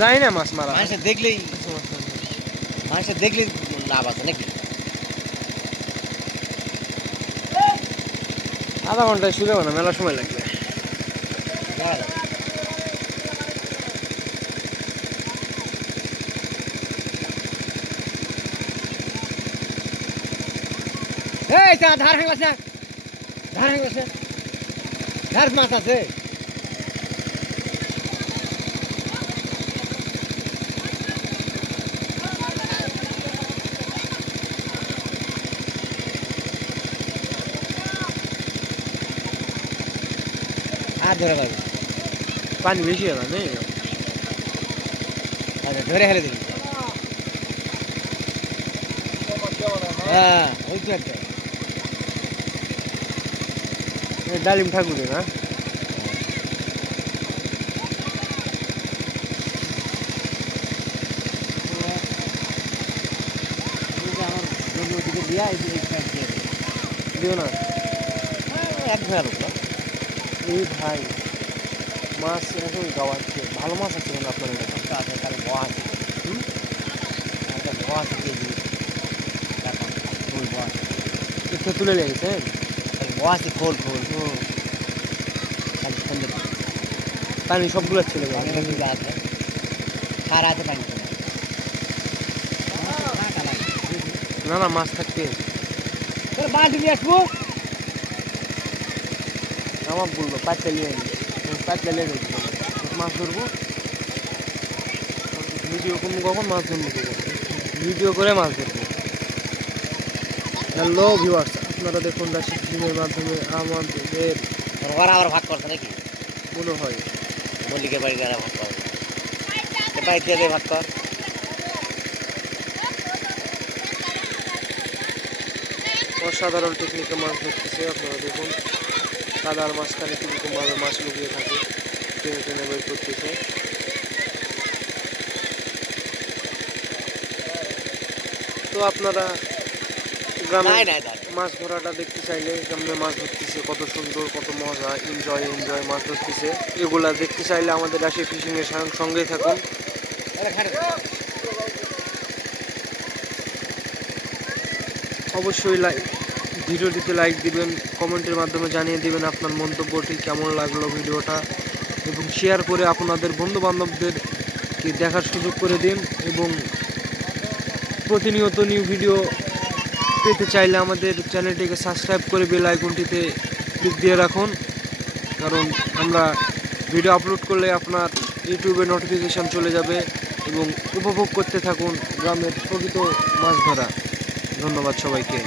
জানি না মাছ মারা মানুষের দেখলেই লাভ আছে নাকি? আধা ঘন্টায় শুরু হবে না, মেলা সময় লাগবে। এই ধার হয়ে গেছে, ধার হয়ে গেছে, ধার মাছ আছে। আর ধরে পাবি, পানি বেশি হবে নেই। আচ্ছা ধরে হেলে দিবি। হ্যাঁ ওই তো একটা ডালিম ঠাকুরে না? দিও না এক ধরে এই ভাই, মাছ এখন গাওয়াচ্ছে। ভালো মাছ আছে না আপনার এটা? আছে তাহলে বয়া আছে, বয়া আছে কেজি খোল, বয়া আছে একটু তুলে লেগেছেন? বয়া আছে খোল খোল পানি সবগুলো ছেলে আছে, সারা আছে পানি। না না, মাছ থাকবে। বালতি নিয়ে আসবো, আমার বলবো পাঁচটা নিয়ে পাঁচটা নিয়ে গেছি মাছ ধরবো। ভিডিও করবো কখন, মাছ ধরবো কখন, ভিডিও করে মাছ ধরবো। হ্যালো ভিউয়ার্স, আপনারা দেখুন রাশিদ ফিল্মের মাধ্যমে আমাদের ওরা আবার ভাগ করছে নাকি মনে হয় মল্লিকের বাড়ি যারা ভাগ করে এটাই দিয়ে ভাগ কর। অসাধারণ টেকনিকে মাছ ধরতেছে। আপনারা দেখুন কাদার মাঝখানে কীরকমভাবে মাছ লুকিয়ে থাকে, টেনে টেনে বের করতেছে। তো আপনারা গ্রামে মাছ ধরাটা দেখতে চাইলে গ্রামে মাছ ধরতেছে কত সুন্দর, কত মজা, এনজয় মাছ ধরতেছে, এগুলা দেখতে চাইলে আমাদের রাশিদ ফিশিংয়ের সঙ্গেই থাকুন। অবশ্যই ভিডিওটিতে লাইক দিবেন, কমেন্টের মাধ্যমে জানিয়ে দিবেন আপনার মন্তব্যটি কেমন লাগলো ভিডিওটা, এবং শেয়ার করে আপনাদের বন্ধু বান্ধবদেরকে দেখার সুযোগ করে দিন। এবং প্রতিনিয়ত নিউ ভিডিও পেতে চাইলে আমাদের চ্যানেলটিকে সাবস্ক্রাইব করে বেল আইকনটিতে ক্লিক দিয়ে রাখুন, কারণ আমরা ভিডিও আপলোড করলে আপনার ইউটিউবে নোটিফিকেশান চলে যাবে। এবং উপভোগ করতে থাকুন গ্রামের প্রকৃত মাছ ধরা। ধন্যবাদ সবাইকে।